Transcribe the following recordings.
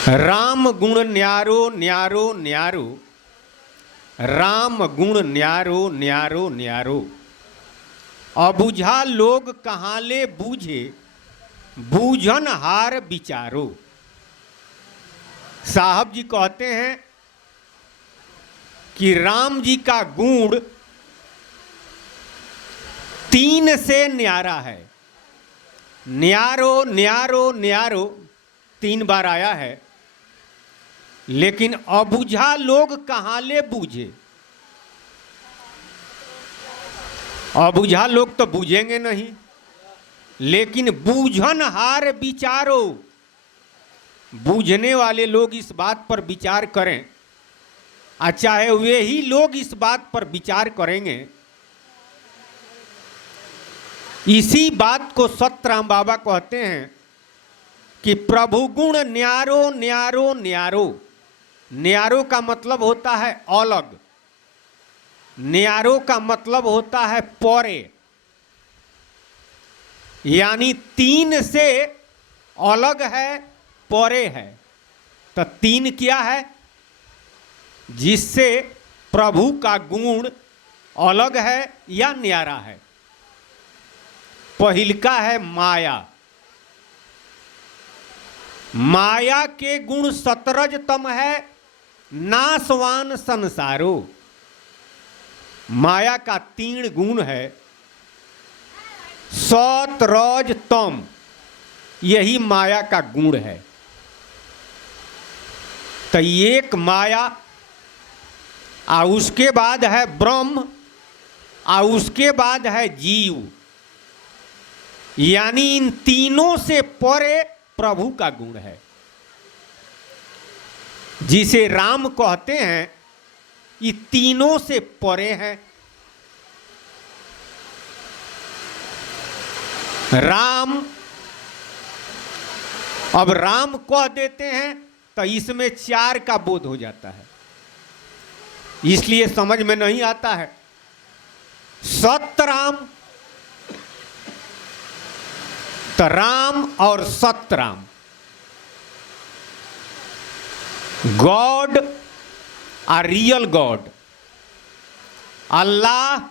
राम गुण न्यारो न्यारो न्यारो, राम गुण न्यारो न्यारो न्यारो। अबुझा लोग कहाँ ले बूझे, बूझन हार विचारो। साहब जी कहते हैं कि राम जी का गुण तीन से न्यारा है। न्यारो न्यारो न्यारो तीन बार आया है, लेकिन अबुझा लोग कहाँ ले बूझे। अबुझा लोग तो बूझेंगे नहीं, लेकिन बूझन हार विचारो। बूझने वाले लोग इस बात पर विचार करें, चाहे वे ही लोग इस बात पर विचार करेंगे। इसी बात को सतराम बाबा कहते हैं कि प्रभु गुण न्यारो न्यारो न्यारो। न्यारो का मतलब होता है अलग, न्यारो का मतलब होता है परे, यानी तीन से अलग है, परे है। तो तीन क्या है जिससे प्रभु का गुण अलग है या न्यारा है। पहिलका है माया। माया के गुण सतरजतम है, नासवान संसारो। माया का तीन गुण है, सत रज तम, यही माया का गुण है। तो एक माया, उसके बाद है ब्रह्म, उसके बाद है जीव, यानी इन तीनों से परे प्रभु का गुण है, जिसे राम कहते हैं। ये तीनों से परे है। राम, अब राम कह देते हैं तो इसमें चार का बोध हो जाता है, इसलिए समझ में नहीं आता है। सतराम, तो राम और सतराम, गॉड आ रियल गॉड, अल्लाह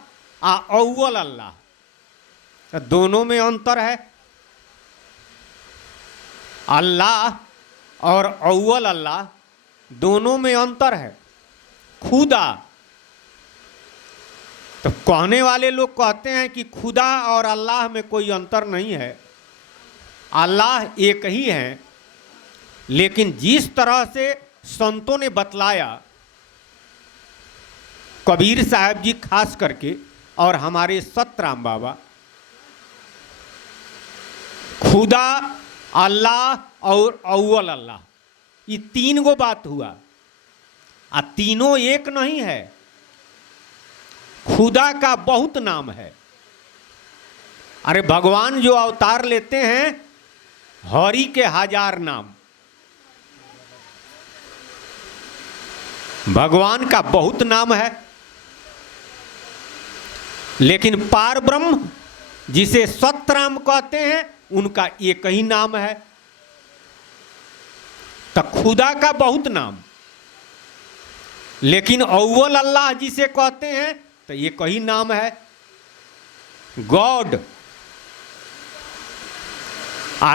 आ अव्वल अल्लाह, तो दोनों में अंतर है। अल्लाह और अव्वल अल्लाह दोनों में अंतर है। खुदा, तो कहने वाले लोग कहते हैं कि खुदा और अल्लाह में कोई अंतर नहीं है, अल्लाह एक ही है। लेकिन जिस तरह से संतों ने बतलाया, कबीर साहब जी खास करके और हमारे सतराम बाबा, खुदा, अल्लाह और अव्वल अल्लाह, ये तीन गो बात हुआ। तीनों एक नहीं है। खुदा का बहुत नाम है। अरे भगवान जो अवतार लेते हैं, हरि के 1000 नाम, भगवान का बहुत नाम है। लेकिन पार ब्रह्म जिसे सतराम कहते हैं, उनका एक ही नाम है। तो खुदा का बहुत नाम, लेकिन अव्वल अल्लाह जिसे कहते हैं तो एक ही नाम है, गॉड।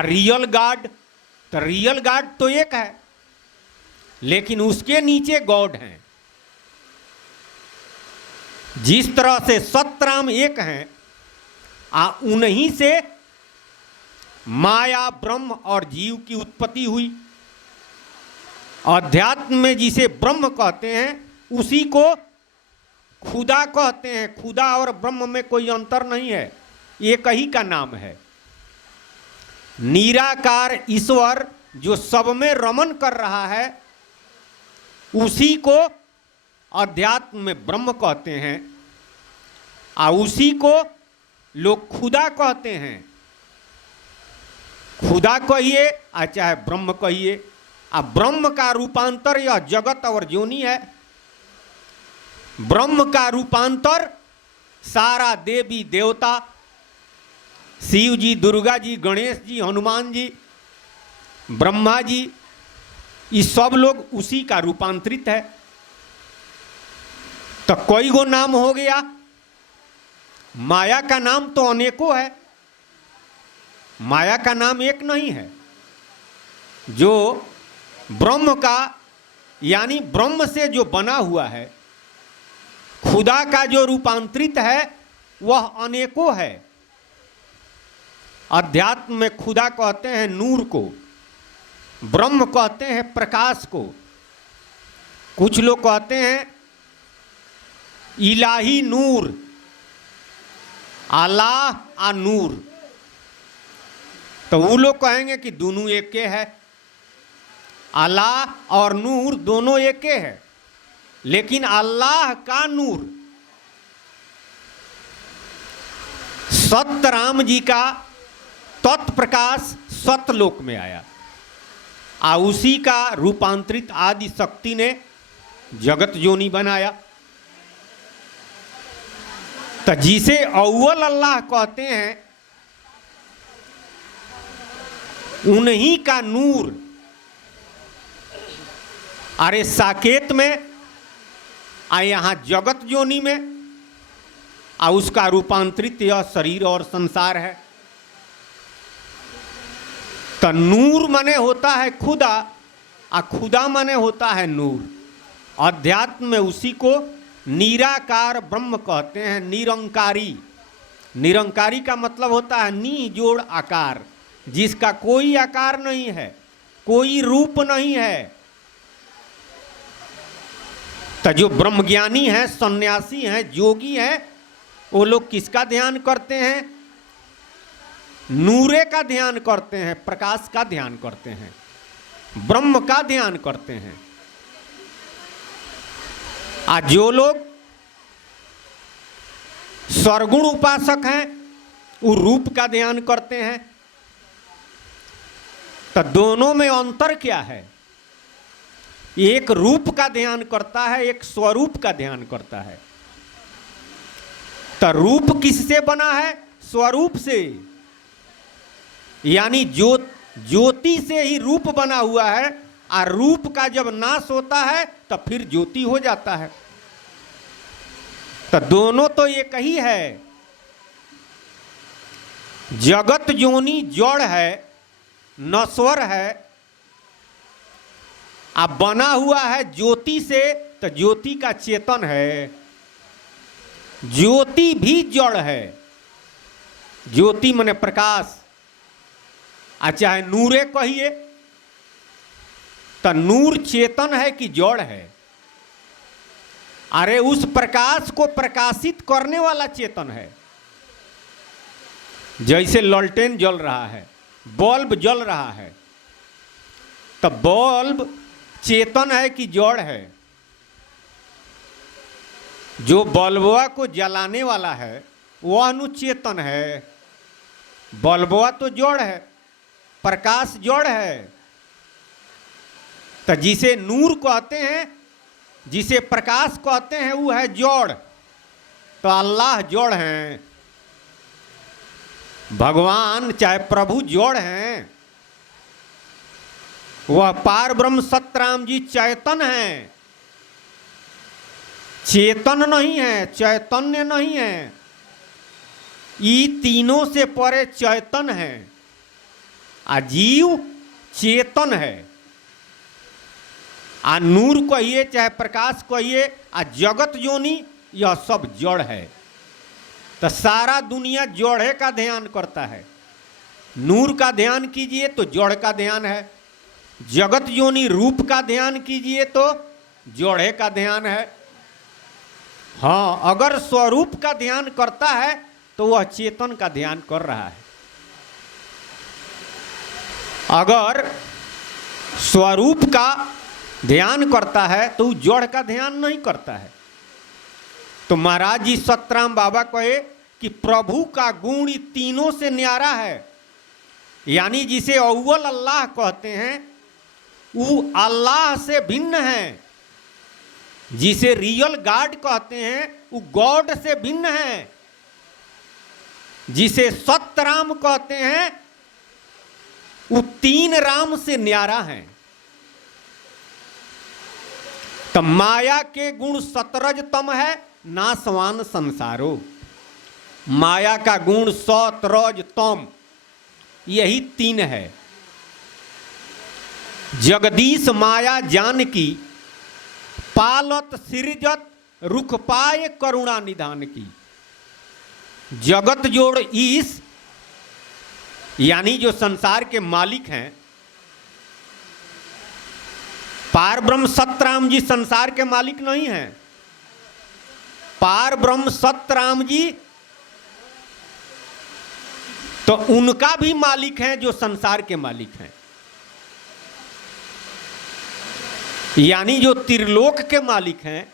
रियल गॉड, तो रियल गॉड तो एक है, लेकिन उसके नीचे गॉड हैं। जिस तरह से सतराम एक हैं, उन्हीं से माया, ब्रह्म और जीव की उत्पत्ति हुई। अध्यात्म में जिसे ब्रह्म कहते हैं, उसी को खुदा कहते हैं। खुदा और ब्रह्म में कोई अंतर नहीं है, एक ही का नाम है। निराकार ईश्वर जो सब में रमन कर रहा है, उसी को अध्यात्म में ब्रह्म कहते हैं, उसी को लोग खुदा कहते हैं। खुदा कहिए चाहे ब्रह्म कहिए, ब्रह्म का रूपांतर यह जगत और ज्योनि है। ब्रह्म का रूपांतर सारा देवी देवता, शिव जी, दुर्गा जी, गणेश जी, हनुमान जी, ब्रह्मा जी, ये सब लोग उसी का रूपांतरित है। तो कोई गो नाम हो गया, माया का नाम तो अनेकों है, माया का नाम एक नहीं है। जो ब्रह्म का यानी ब्रह्म से जो बना हुआ है, खुदा का जो रूपांतरित है वह अनेकों है। अध्यात्म में खुदा कहते हैं नूर को, ब्रह्म कहते हैं प्रकाश को, कुछ लोग कहते हैं इलाही नूर, अल्लाह आ नूर। तो वो लोग कहेंगे कि दोनों एक के है, अल्लाह और नूर दोनों एक के है, लेकिन अल्लाह का नूर सत्यराम जी का तत्प्रकाश सत्यलोक में आया, आ उसी का रूपांतरित आदि शक्ति ने जगत जोनी बनाया। तो जिसे अव्वल अल्लाह कहते हैं उन्हीं का नूर अरे साकेत में आ यहाँ जगत जोनी में आ उसका रूपांतरित यह शरीर और संसार है। तो नूर माने होता है खुदा, आ खुदा माने होता है नूर। अध्यात्म में उसी को निराकार ब्रह्म कहते हैं, निरंकारी। निरंकारी का मतलब होता है नी जोड़ आकार, जिसका कोई आकार नहीं है, कोई रूप नहीं है। तो जो ब्रह्मज्ञानी है, सन्यासी हैं, जोगी हैं, वो लोग किसका ध्यान करते हैं? नूरे का ध्यान करते हैं, प्रकाश का ध्यान करते हैं, ब्रह्म का ध्यान करते हैं। आज जो लोग सरगुण उपासक हैं वो रूप का ध्यान करते हैं। तो दोनों में अंतर क्या है? एक रूप का ध्यान करता है, एक स्वरूप का ध्यान करता है। तो रूप किससे बना है? स्वरूप से, यानी ज्योति से ही रूप बना हुआ है। और रूप का जब नाश होता है तो फिर ज्योति हो जाता है। तो दोनों तो एक ही है। जगत जोनी जड़ है, नश्वर है, अब बना हुआ है ज्योति से, तो ज्योति का चेतन है। ज्योति भी जड़ है, ज्योति माने प्रकाश, चाहे नूरे कहिए। तो नूर चेतन है कि जड़ है? अरे उस प्रकाश को प्रकाशित करने वाला चेतन है। जैसे लालटेन जल रहा है, बल्ब जल रहा है, तो बल्ब चेतन है कि जड़ है? जो बल्बवा को जलाने वाला है वह अनुचेतन है, बल्बवा तो जड़ है, प्रकाश जड़ है। तो जिसे नूर कहते हैं, जिसे प्रकाश कहते हैं, वो है जड़। तो अल्लाह जड़ हैं, भगवान चाहे प्रभु जड़ हैं। वह पार ब्रह्म सत्यराम जी चैतन हैं, चेतन नहीं है, चैतन्य नहीं है। ये तीनों से परे चैतन है। जीव चेतन है। नूर कहिए चाहे प्रकाश कहिए, जगत जोनी यह सब जड़ है। तो सारा दुनिया जड़े का ध्यान करता है। नूर का ध्यान कीजिए तो जड़ का ध्यान है, जगत जोनी रूप का ध्यान कीजिए तो जड़े का ध्यान है। हाँ, अगर स्वरूप का ध्यान करता है तो वह चेतन का ध्यान कर रहा है। अगर स्वरूप का ध्यान करता है तो जड़ का ध्यान नहीं करता है। तो महाराज जी सतराम बाबा कहे कि प्रभु का गुण तीनों से न्यारा है। यानी जिसे अव्वल अल्लाह कहते हैं वो अल्लाह से भिन्न है। जिसे रियल गॉड कहते हैं वो गॉड से भिन्न है। जिसे सत्य राम कहते हैं वो तीन राम से न्यारा है। तो माया के गुण सतरजतम है, नासवान संसारो। माया का गुण सत रज तम, यही तीन है। जगदीश माया जानकी, पालत सृजत रुख पाए करुणा निधान की। जगत जोड़ ईश यानी जो संसार के मालिक हैं, पार ब्रह्म सतराम जी संसार के मालिक नहीं हैं। पार ब्रह्म सतराम जी तो उनका भी मालिक हैं जो संसार के मालिक हैं, यानी जो त्रिलोक के मालिक हैं।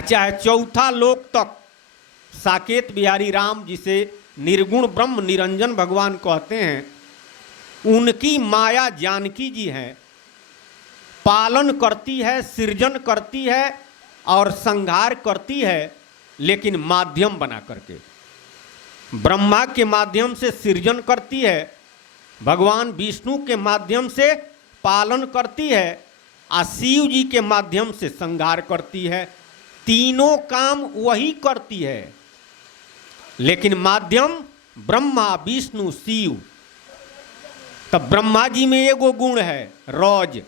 चाहे चौथा लोक तक साकेत बिहारी राम जिसे निर्गुण ब्रह्म निरंजन भगवान कहते हैं, उनकी माया जानकी जी हैं। पालन करती है, सृजन करती है और संहार करती है, लेकिन माध्यम बना करके। ब्रह्मा के माध्यम से सृजन करती है, भगवान विष्णु के माध्यम से पालन करती है, और शिव जी के माध्यम से संहार करती है। तीनों काम वही करती है, लेकिन माध्यम ब्रह्मा विष्णु शिव। तब ब्रह्मा जी में एगो गुण है रज,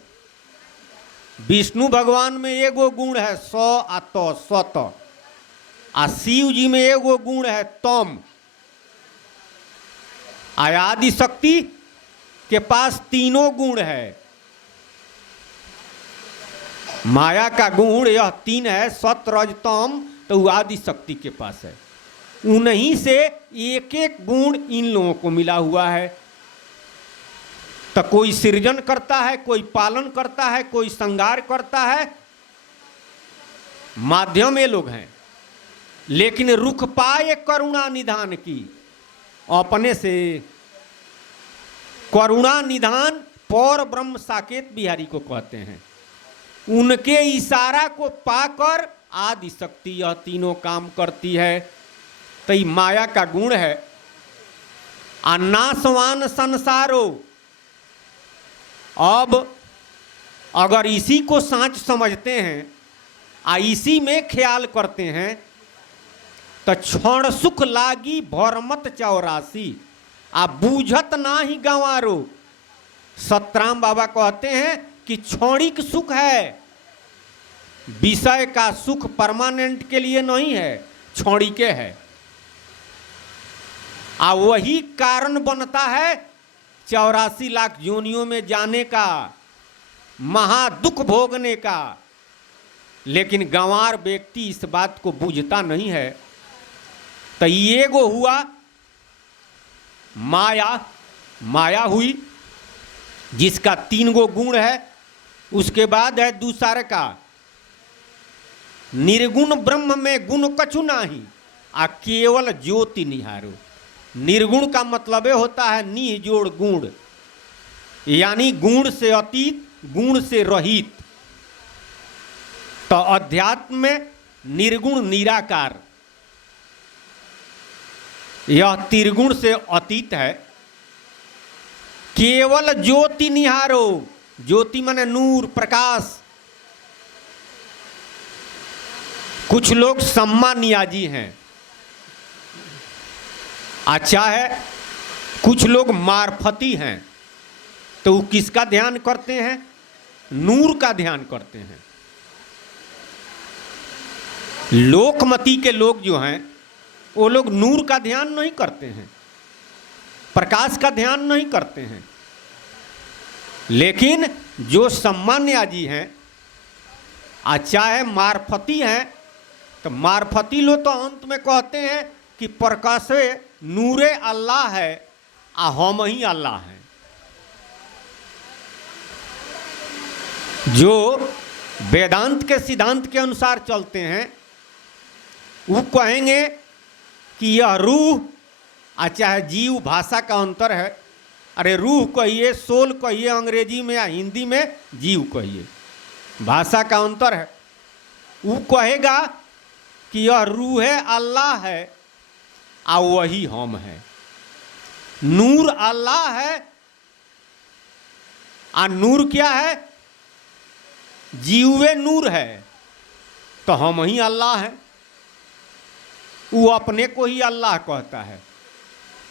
विष्णु भगवान में एगो गुण है स आ त सत, आ शिव जी में एगो गुण है तम। आदि शक्ति के पास तीनों गुण है। माया का गुण यह तीन है, सत रज तम, तो वो आदि शक्ति के पास है। उन्हीं से एक एक गुण इन लोगों को मिला हुआ है। तो कोई सृजन करता है, कोई पालन करता है, कोई संहार करता है, माध्यम ये लोग हैं। लेकिन रुख पाए करुणा निधान की, अपने से करुणा निधान पौर ब्रह्म साकेत बिहारी को कहते हैं। उनके इशारा को पाकर आदि शक्ति यह तीनों काम करती है। तो ये माया का गुण है। नासवान संसारो, अब अगर इसी को सांच समझते हैं इसी में ख्याल करते हैं, तो क्षण सुख लागी भरमत 84, बूझत ना ही गंवारो। सतराम बाबा कहते हैं कि क्षणिक सुख है, विषय का सुख परमानेंट के लिए नहीं है, क्षणिक है। वही कारण बनता है 84 लाख योनियों में जाने का, महादुख भोगने का। लेकिन गंवार व्यक्ति इस बात को बूझता नहीं है। तो ये गो हुआ माया, माया हुई जिसका 3 गो गुण है। उसके बाद है दूसरा का निर्गुण ब्रह्म में गुण कछु नाही, केवल ज्योति निहारो। निर्गुण का मतलब होता है निजोड़ गुण, यानी गुण से अतीत, गुण से रहित। तो अध्यात्म में निर्गुण निराकार, यह त्रिगुण से अतीत है। केवल ज्योति निहारो, ज्योति माने नूर प्रकाश। कुछ लोग सम्मा नियाजी हैं, अच्छा है। कुछ लोग मार्फती हैं, तो वो किसका ध्यान करते हैं? नूर का ध्यान करते हैं। लोकमती के लोग जो हैं वो लोग नूर का ध्यान नहीं करते हैं, प्रकाश का ध्यान नहीं करते हैं। लेकिन जो सम्मान्याजी हैं, अच्छा है मार्फती हैं, तो मार्फती लोग तो अंत में कहते हैं कि प्रकाशे नूरे अल्लाह है, हम ही अल्लाह हैं। जो वेदांत के सिद्धांत के अनुसार चलते हैं वो कहेंगे कि यह रूह, चाहे जीव, भाषा का अंतर है। अरे रूह कहिए, सोल कहिए अंग्रेजी में, या हिंदी में जीव कहिए, भाषा का अंतर है। वो कहेगा कि यह रूह है, अल्लाह है, वही हम है। नूर अल्लाह है, नूर क्या है? जीवे नूर है तो हम ही अल्लाह हैं। वो अपने को ही अल्लाह कहता है,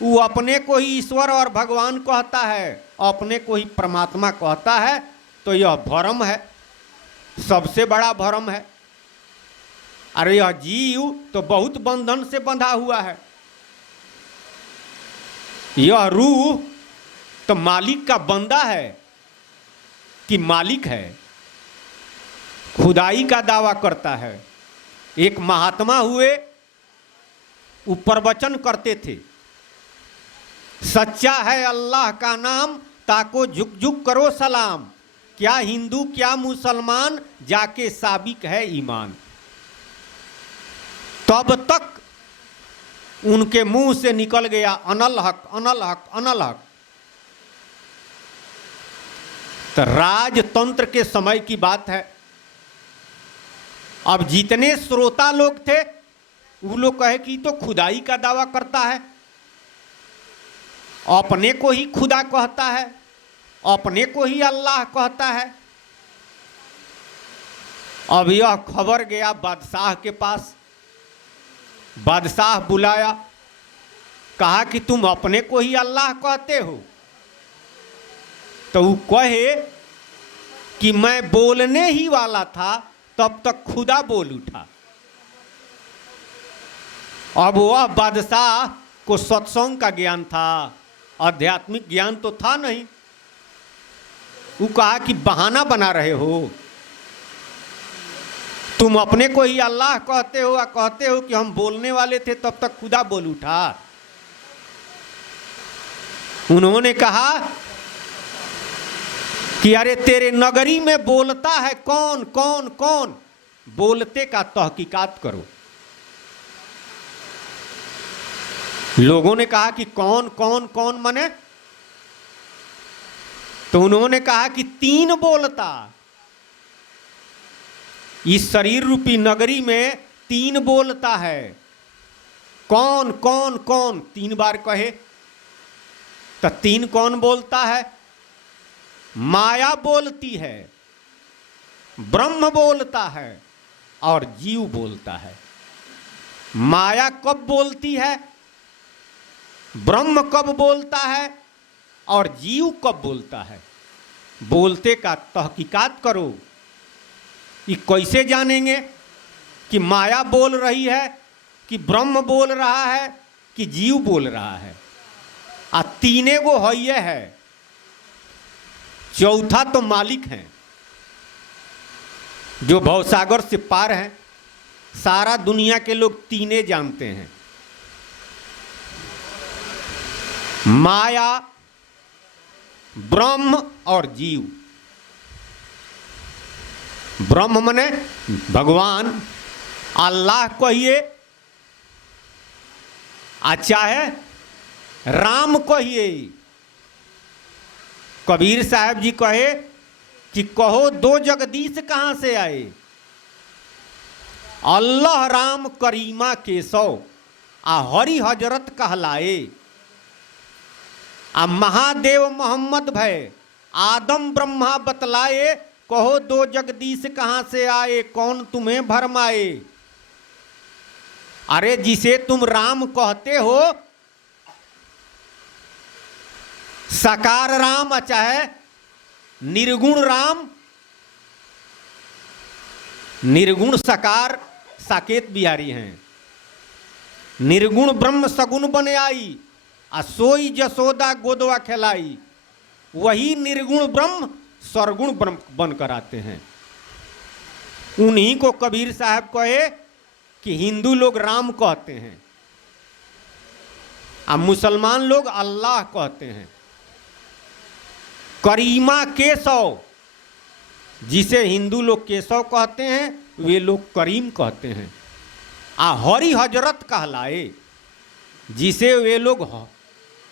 वो अपने को ही ईश्वर और भगवान कहता है, अपने को ही परमात्मा कहता है। तो यह भ्रम है, सबसे बड़ा भ्रम है। अरे यह जीव तो बहुत बंधन से बंधा हुआ है। यह रूह तो मालिक का बंदा है कि मालिक है, खुदाई का दावा करता है। एक महात्मा हुए, वो प्रवचन करते थे, सच्चा है अल्लाह का नाम, ताको झुक झुक करो सलाम, क्या हिंदू क्या मुसलमान, जाके साबिक है ईमान। तब तक उनके मुंह से निकल गया अनल हक अनल हक अनल हक। तो राजतंत्र के समय की बात है। अब जितने श्रोता लोग थे वो लोग कहे कि तो खुदाई का दावा करता है, अपने को ही खुदा कहता है, अपने को ही अल्लाह कहता है। अब यह खबर गया बादशाह के पास। बादशाह बुलाया, कहा कि तुम अपने को ही अल्लाह कहते हो। तो वो कहे कि मैं बोलने ही वाला था तब तक खुदा बोल उठा। अब वह बादशाह को सत्संग का ज्ञान था, आध्यात्मिक ज्ञान तो था नहीं। वो कहा कि बहाना बना रहे हो, तुम अपने को ही अल्लाह कहते हो या कहते हो कि हम बोलने वाले थे तब तक खुदा बोल उठा। उन्होंने कहा कि अरे तेरे नगरी में बोलता है कौन कौन कौन, बोलते का तहकीकात करो। लोगों ने कहा कि कौन कौन कौन मने? तो उन्होंने कहा कि 3 बोलता। इस शरीर रूपी नगरी में 3 बोलता है। कौन कौन कौन 3 बार कहे तो 3 कौन बोलता है? माया बोलती है, ब्रह्म बोलता है और जीव बोलता है। माया कब बोलती है, ब्रह्म कब बोलता है और जीव कब बोलता है? बोलते का तहकीकात करो। ये कैसे जानेंगे कि माया बोल रही है कि ब्रह्म बोल रहा है कि जीव बोल रहा है? आ 3 गो हइये है, चौथा तो मालिक हैं जो भवसागर से पार हैं। सारा दुनिया के लोग 3 जानते हैं, माया, ब्रह्म और जीव। ब्रह्म मने भगवान, अल्लाह कहिए, चाहे राम कहिए। कबीर साहब जी कहे कि कहो 2 जगदीश कहां से आए, अल्लाह राम करीमा केशव आ हरि हजरत कहलाए। आ महादेव मोहम्मद भय आदम ब्रह्मा बतलाए, कहो 2 जगदीश कहां से आए, कौन तुम्हें भरमाए। अरे जिसे तुम राम कहते हो, साकार राम चाहे निर्गुण राम, निर्गुण साकार साकेत बिहारी हैं। निर्गुण ब्रह्म सगुण बने आई, आ सोई जसोदा गोदवा खिलाई। वही निर्गुण ब्रह्म सरगुण ब्रह्म बनकर आते हैं। उन्हीं को कबीर साहब कहे कि हिंदू लोग राम कहते हैं, आ मुसलमान लोग अल्लाह कहते हैं। करीमा केशव, जिसे हिंदू लोग केशव कहते हैं वे लोग करीम कहते हैं। आ हरि हजरत कहलाए, जिसे वे लोग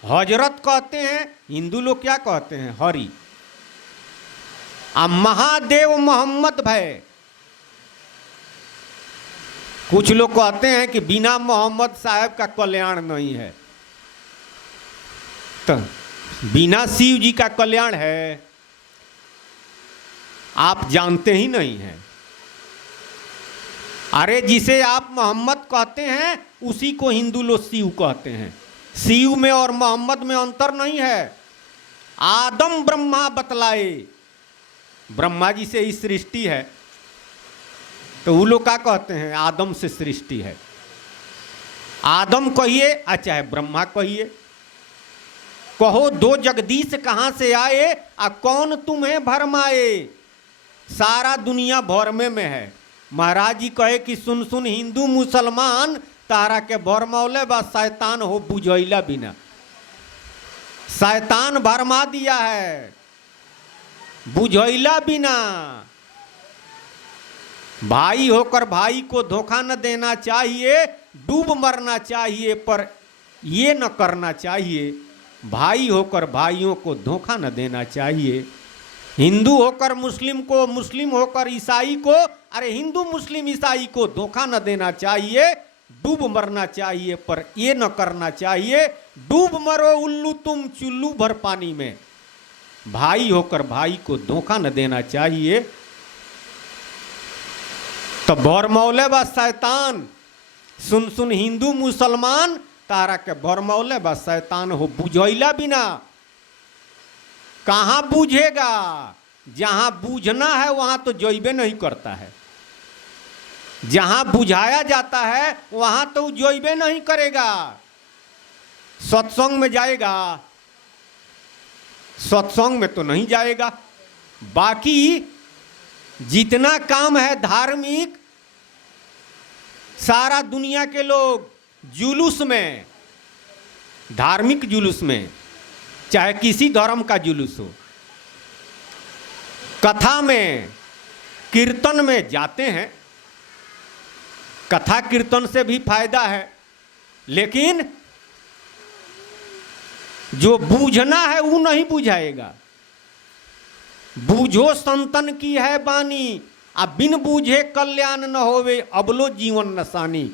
हजरत कहते हैं, हिंदू लोग क्या कहते हैं? हरि। आ महादेव मोहम्मद भय, कुछ लोग कहते हैं कि बिना मोहम्मद साहब का कल्याण नहीं है। तो बिना शिव जी का कल्याण है। आप जानते ही नहीं हैं। अरे जिसे आप मोहम्मद कहते हैं उसी को हिंदू लोग शिव कहते हैं। शिव में और मोहम्मद में अंतर नहीं है। आदम ब्रह्मा बतलाए, ब्रह्मा जी से ही सृष्टि है, तो वो लोग क्या कहते हैं? आदम से सृष्टि है। आदम कहिए आ चाहे ब्रह्मा कहिए, कहो दो जगदीश कहाँ से आए, आ कौन तुम्हें भरमाए। सारा दुनिया भरमे में है। महाराज जी कहे कि सुन सुन हिंदू मुसलमान, तारा के भरमौले बा शैतान हो बुझैला बिना। शैतान भरमा दिया है बुझैला बिना। भाई होकर भाई को धोखा न देना चाहिए, डूब मरना चाहिए, पर ये न करना चाहिए। भाई होकर भाइयों को धोखा न देना चाहिए। हिंदू होकर मुस्लिम को, मुस्लिम होकर ईसाई को, अरे हिंदू मुस्लिम ईसाई को धोखा न देना चाहिए। डूब मरना चाहिए, पर ये न करना चाहिए डूब मरो उल्लू तुम चुल्लू भर पानी में। भाई होकर भाई को धोखा न देना चाहिए। तो भरमौले बा शैतान, सुन सुन हिंदू मुसलमान, तारा के भरमौले बा शैतान हो बुझैला बिना। कहाँ बूझेगा? जहां बूझना है वहां तो जोइबे नहीं करता है। जहां बुझाया जाता है वहां तो जोइबे नहीं करेगा। सत्संग में जाएगा? सत्संग में तो नहीं जाएगा। बाकी जितना काम है धार्मिक, सारा दुनिया के लोग जुलूस में, धार्मिक जुलूस में, चाहे किसी धर्म का जुलूस हो, कथा में, कीर्तन में जाते हैं। कथा कीर्तन से भी फायदा है, लेकिन जो बूझना है वो नहीं बुझाएगा। बूझो संतन की है बानी, अब बिन बूझे कल्याण न होवे, अबलो जीवन नसानी।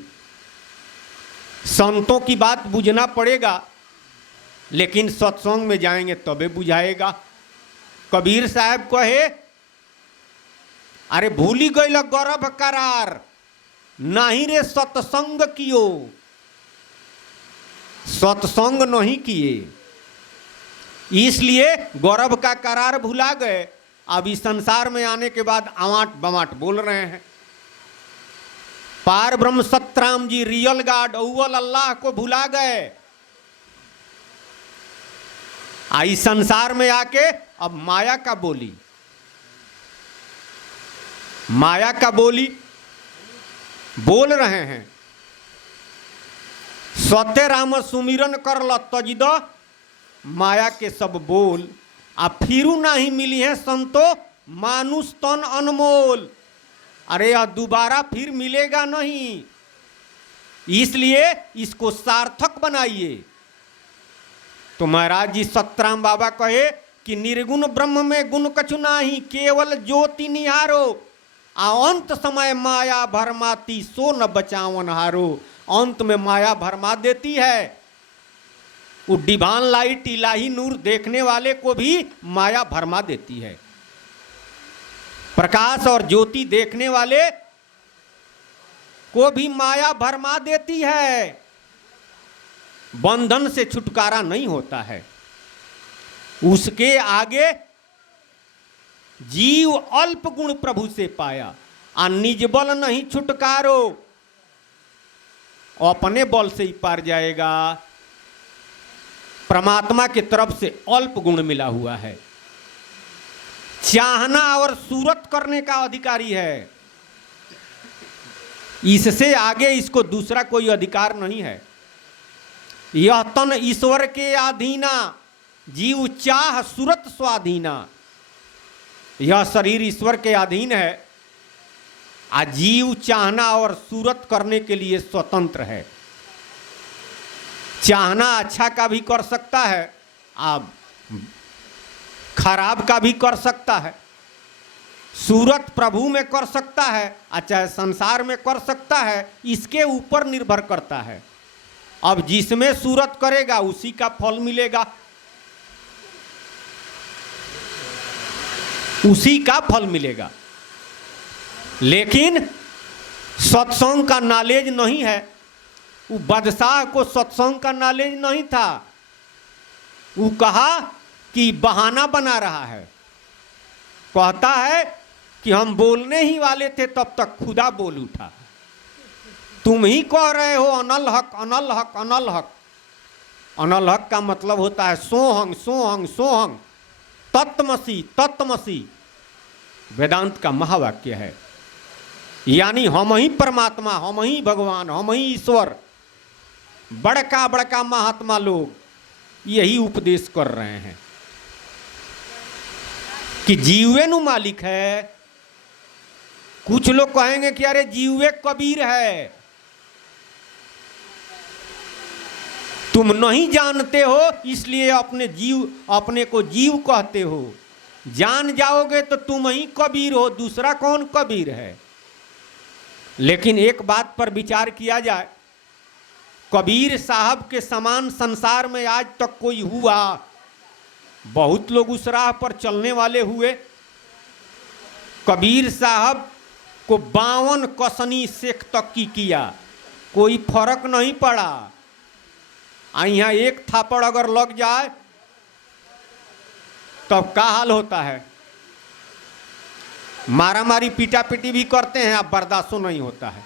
संतों की बात बुझना पड़ेगा, लेकिन सत्संग में जाएंगे तबे बुझाएगा। कबीर साहब कहे, अरे भूली गई गौरव करार, नहीं रे सत्संग कियो। सत्संग नहीं किए, इसलिए गौरव का करार भुला गए। अब इस संसार में आने के बाद आवाट बवाट बोल रहे हैं। पार ब्रह्म सतराम जी, रियल गॉड अव्वल अल्लाह को भुला गए। इस संसार में आके अब माया का बोली, माया का बोली बोल रहे हैं। सत्य राम सुमिरन कर ल तजिद माया के सब बोल, आ फिरू नहीं मिली है संतो मानुष तन अनमोल। अरे यह दोबारा फिर मिलेगा नहीं, इसलिए इसको सार्थक बनाइए। तो महाराज जी सतराम बाबा कहे कि निर्गुण ब्रह्म में गुण कछु नाही, केवल ज्योति निहारो। अंत समय माया भरमाती, सो न बचावन हारो। अंत में माया भरमा देती है। वो डिवाइन लाइट, इलाही नूर देखने वाले को भी माया भरमा देती है। प्रकाश और ज्योति देखने वाले को भी माया भरमा देती है। बंधन से छुटकारा नहीं होता है। उसके आगे जीव अल्प गुण प्रभु से पाया, आ निज बल नहीं छुटकारो। अपने बल से ही पार जाएगा। परमात्मा की तरफ से अल्प गुण मिला हुआ है। चाहना और सूरत करने का अधिकारी है। इससे आगे इसको दूसरा कोई अधिकार नहीं है। यह तन ईश्वर के अधीना, जीव चाह सूरत स्वाधीना। यह शरीर ईश्वर के अधीन है, जीव चाहना और सूरत करने के लिए स्वतंत्र है। चाहना अच्छा का भी कर सकता है, आप खराब का भी कर सकता है। सूरत प्रभु में कर सकता है, चाहे संसार में कर सकता है, इसके ऊपर निर्भर करता है। अब जिसमें सूरत करेगा उसी का फल मिलेगा। उसी का फल मिलेगा। लेकिन सत्संग का नॉलेज नहीं है। वो बादशाह को सत्संग का नॉलेज नहीं था। वो कहा कि बहाना बना रहा है। कहता है कि हम बोलने ही वाले थे तब तक खुदा बोल उठा। तुम ही कह रहे हो अनल हक अनल हक अनल हक। अनल हक का मतलब होता है सोहंग सोहंग सोहंग, तत्वमसी तत्वमसी। वेदांत का महावाक्य है। यानी हम ही परमात्मा, हम ही भगवान, हम ही ईश्वर। बड़का बड़का महात्मा लोग यही उपदेश कर रहे हैं कि जीवे नु मालिक है। कुछ लोग कहेंगे कि अरे जीवे कबीर है। तुम नहीं जानते हो इसलिए अपने को जीव कहते हो। जान जाओगे तो तुम ही कबीर हो, दूसरा कौन कबीर है। लेकिन एक बात पर विचार किया जाए, कबीर साहब के समान संसार में आज तक कोई हुआ? बहुत लोग उस राह पर चलने वाले हुए। कबीर साहब को 52 कसनी शेख तक की किया, कोई फर्क नहीं पड़ा। यहाँ एक थापड़ अगर लग जाए तब क्या हाल होता है। मारा मारी पीटा पीटी भी करते हैं, अब बर्दाश्त नहीं होता है।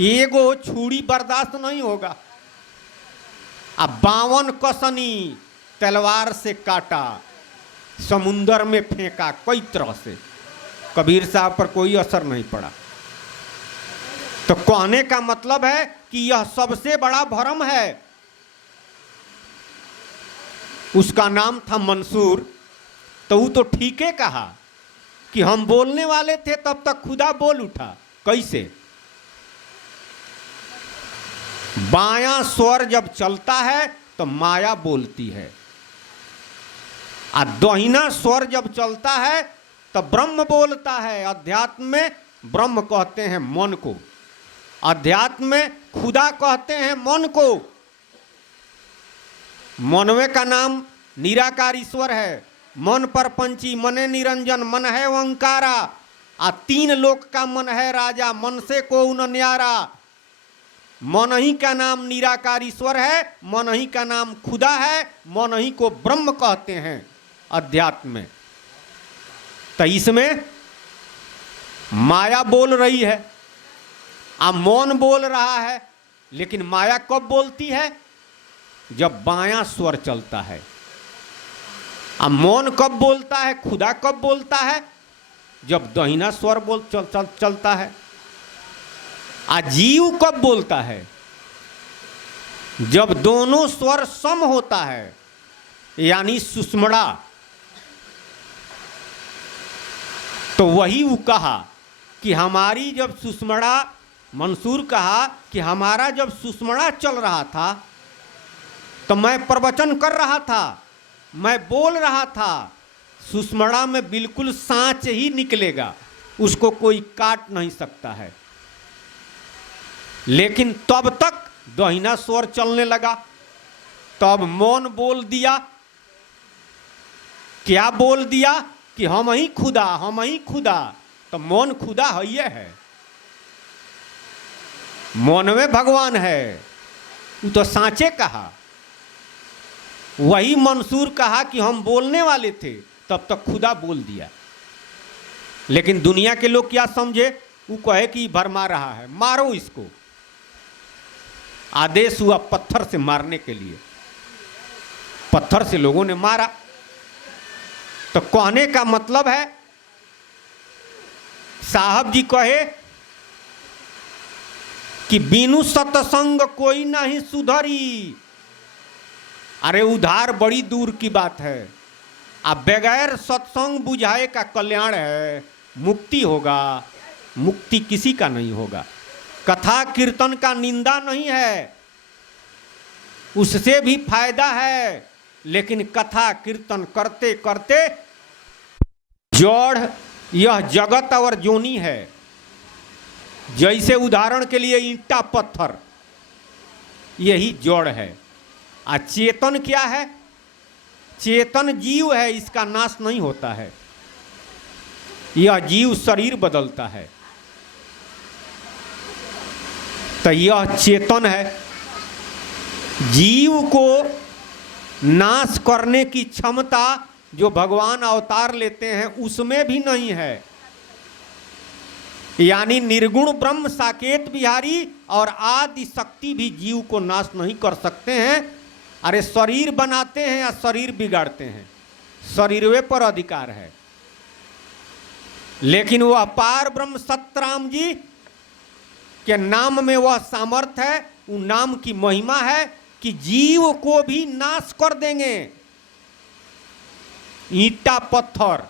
एगो छुरी बर्दाश्त नहीं होगा। अब 52 कसनी तलवार से काटा, समुंदर में फेंका, कई तरह से कबीर साहब पर कोई असर नहीं पड़ा। तो कहने का मतलब है कि यह सबसे बड़ा भ्रम है। उसका नाम था मंसूर। तो वो तो ठीक है कहा कि हम बोलने वाले थे तब तक खुदा बोल उठा। कैसे? बायां स्वर जब चलता है तो माया बोलती है, और दाहिना स्वर जब चलता है तो ब्रह्म बोलता है। अध्यात्म में ब्रह्म कहते हैं मन को, अध्यात्म में खुदा कहते हैं मन को। मनवे का नाम निराकार ईश्वर है। मन पर पंची मने निरंजन, मन है ओंकारा। आ 3 लोक का मन है राजा, मन से को न न्यारा। मन ही का नाम निराकार ईश्वर है, मन ही का नाम खुदा है, मन ही को ब्रह्म कहते हैं अध्यात्म में। तो इसमें माया बोल रही है, मौन बोल रहा है। लेकिन माया कब बोलती है? जब बायां स्वर चलता है। मौन कब बोलता है, खुदा कब बोलता है? जब दाहिना स्वर चलता है। जीव कब बोलता है? जब दोनों स्वर सम होता है, यानी सुषमड़ा। तो वही वो कहा कि हमारी जब सुषमड़ा, मंसूर कहा कि हमारा जब सुषमड़ा चल रहा था तो मैं प्रवचन कर रहा था, मैं बोल रहा था। सुषमड़ा में बिल्कुल सांच ही निकलेगा, उसको कोई काट नहीं सकता है। लेकिन तब तक दाहिना स्वर चलने लगा, तब मौन बोल दिया। क्या बोल दिया? कि हम ही खुदा, हम ही खुदा। तो मौन खुदा है, मौन में भगवान है। वो तो सांचे कहा। वही मंसूर कहा कि हम बोलने वाले थे तब तक खुदा बोल दिया। लेकिन दुनिया के लोग क्या समझे? वो कहे कि भरमा रहा है, मारो इसको। आदेश हुआ पत्थर से मारने के लिए, पत्थर से लोगों ने मारा। तो कहने का मतलब है, साहब जी कहे कि बिनु सत्संग कोई नहीं सुधरी। अरे उधार बड़ी दूर की बात है। अब बगैर सत्संग बुझाए का कल्याण है, मुक्ति होगा, मुक्ति किसी का नहीं होगा। कथा कीर्तन का निंदा नहीं है, उससे भी फायदा है। लेकिन कथा कीर्तन करते करते जड़ यह जगत और जोनी है। जैसे उदाहरण के लिए ईंटा पत्थर, यही जड़ है। चेतन क्या है? चेतन जीव है, इसका नाश नहीं होता है। यह जीव शरीर बदलता है, तो यह चेतन है। जीव को नाश करने की क्षमता जो भगवान अवतार लेते हैं उसमें भी नहीं है। यानी निर्गुण ब्रह्म साकेत बिहारी और आदि शक्ति भी जीव को नाश नहीं कर सकते हैं। अरे शरीर बनाते हैं या शरीर बिगाड़ते हैं, शरीरवे पर अधिकार है। लेकिन वह पार ब्रह्म सतराम जी के नाम में वह सामर्थ्य है, उन नाम की महिमा है कि जीव को भी नाश कर देंगे। ईंटा पत्थर,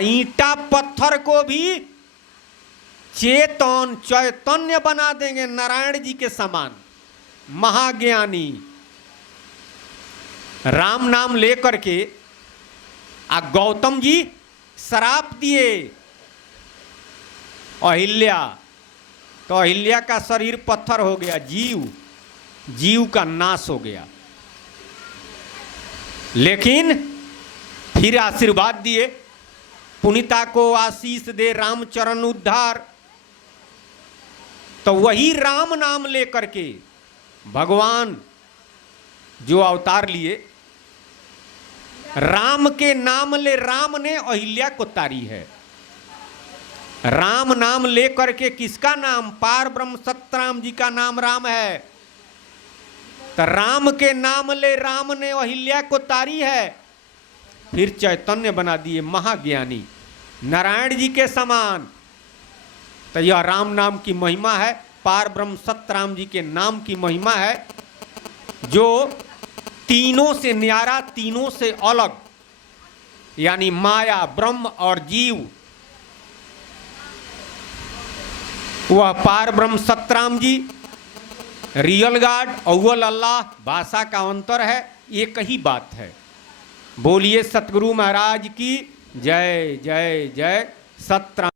ईंटा पत्थर को भी चेतन चैतन्य बना देंगे, नारायण जी के समान महाज्ञानी। राम नाम लेकर के गौतम जी श्राप दिए अहिल्या, तो अहिल्या का शरीर पत्थर हो गया, जीव का नाश हो गया। लेकिन फिर आशीर्वाद दिए, पुनीता को आशीष दे रामचरण उद्धार। तो वही राम नाम लेकर के भगवान जो अवतार लिए, राम के नाम ले राम ने अहिल्या को तारी है। राम नाम लेकर के किसका नाम? पार ब्रह्म सतराम जी का नाम राम है। तो राम के नाम ले राम ने अहिल्या को तारी है, फिर चैतन्य बना दिए महाज्ञानी नारायण जी के समान। तो यह राम नाम की महिमा है, पार ब्रह्म सतराम जी के नाम की महिमा है, जो तीनों से न्यारा, तीनों से अलग, यानी माया, ब्रह्म और जीव। वह पार ब्रह्म सतराम जी, रियल गॉड, अव्वल अल्लाह, भाषा का अंतर है, एक ही बात है। बोलिए सतगुरु महाराज की जय जय जय। सतराम